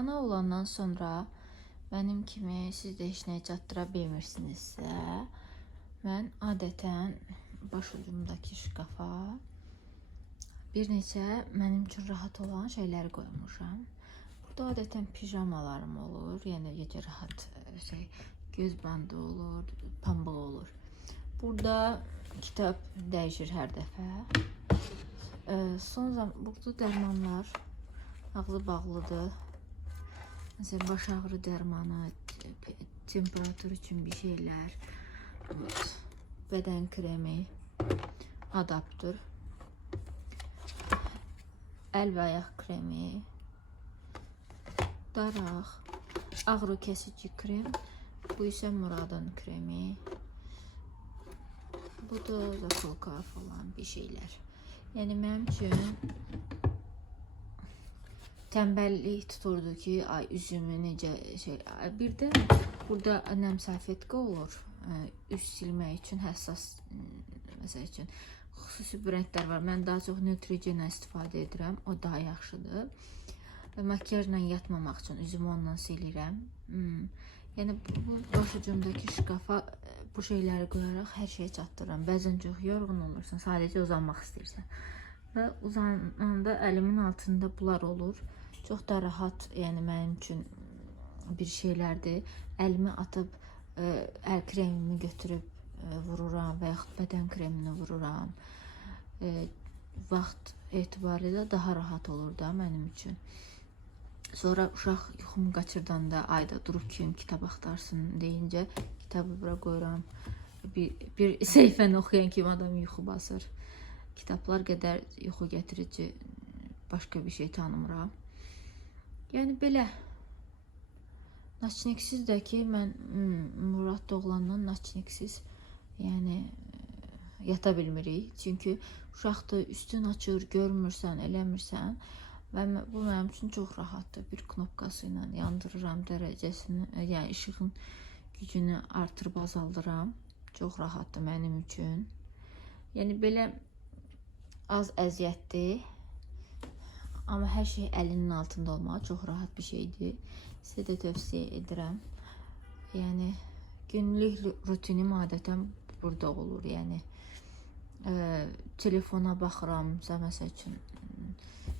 ana olandan sonra mənim kimi siz də heç nəyə çatdıra bilmirsinizsə, mən adətən başucumdakı şkafa bir neçə mənim üçün rahat olan şeyləri qoymuşam. Burada adətən pijamalarım olur, yəni gecə rahat şey göz bandı olur, pambıq olur. Burada kitap dəyişir hər dəfə. E, son zaman burada dərmanlar ağzı bağlıdır. Mesela baş ağrı dərmanı, te- temperatur üçün bir şeylər, evet. bədən kremi, adaptör, əl və ayaq kremi, daraq, ağrı kesici krem, bu isə Muradın kremi. Bu da zakolka falan bir şeyler. Yəni mənim üçün tembellik tuturdu ki ay üzümü necə şey bir də burada nəm salfetka olur ə, üz silmək üçün həssas m, məsəl üçün xüsusi brendlər var. Mən daha çox Neutrogena istifadə edirəm. O daha yaxşıdır. Və makiyajla yatmamaq üçün üzümü ondan silirəm. Hmm. Yəni bu, başucumdakı şkafa ə, bu şeyləri qoyaraq hər şeyə çatdırıram. Bəzən çox yorğun olursan, sadəcə uzanmaq istəyirsən. Və uzananda əlimin altında bunlar olur. Çox da rahat, yəni mənim üçün bir şeylərdir. Əlimi atıb ə, əl kremimi götürüb ə, vururam və yaxud bədən kremini vururam. Ə, vaxt etibarilə daha rahat olur da mənim üçün. Sonra uşaq yuxumu qaçırdanda ayda durub kim kitab axtarsın deyincə kitabı bura qoyuram. Bir, bir səhifəni oxuyan kimi adam yuxu basır. Kitablar qədər yuxu gətirici başqa bir şey tanımıram. Yəni belə Naçniksiz də ki, mən mm, Murad doğulandan naçniksiz yəni e, yata bilmirik. Çünki uşaqdır, üstün açır, görmürsən, eləmirsən və bu mənim üçün çox rahatdır. Bir knopkası ilə yandırıram dərəcəsini, e, yəni işığın gücünü artırıb azaldıram. Çox rahatdır mənim üçün. Yəni belə az əziyyətdir. Amma hər şey əlinin altında olmağı çox rahat bir şeydir. Sizə də tövsiyə edirəm. Yəni günlük ru- rutinim adətən burada olur. Yəni e, telefona baxıram, məsəl üçün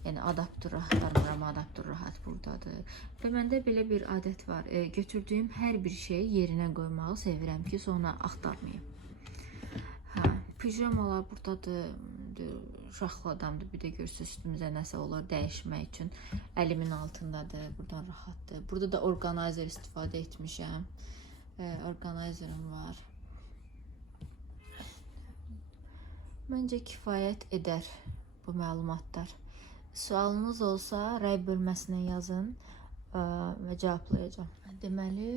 yəni adaptör axtarıram, adaptör rahat burdadır. Və məndə belə bir adət var. E, götürdüyüm hər bir şeyi yerinə qoymağı sevirəm ki, sonra axtarmayım. Hə, pijamalar burdadır. Uşaqlı adamdır. Bir də görürsüz üstümüzə nəsə olur dəyişmək üçün. Əlimin altındadır. Buradan rahatdır. Burada da organizer istifadə etmişəm. E, organizerim var. Məncə kifayət edər bu məlumatlar. Sualınız olsa rəy bölməsinə yazın ə, və cavablayacağam. Deməli,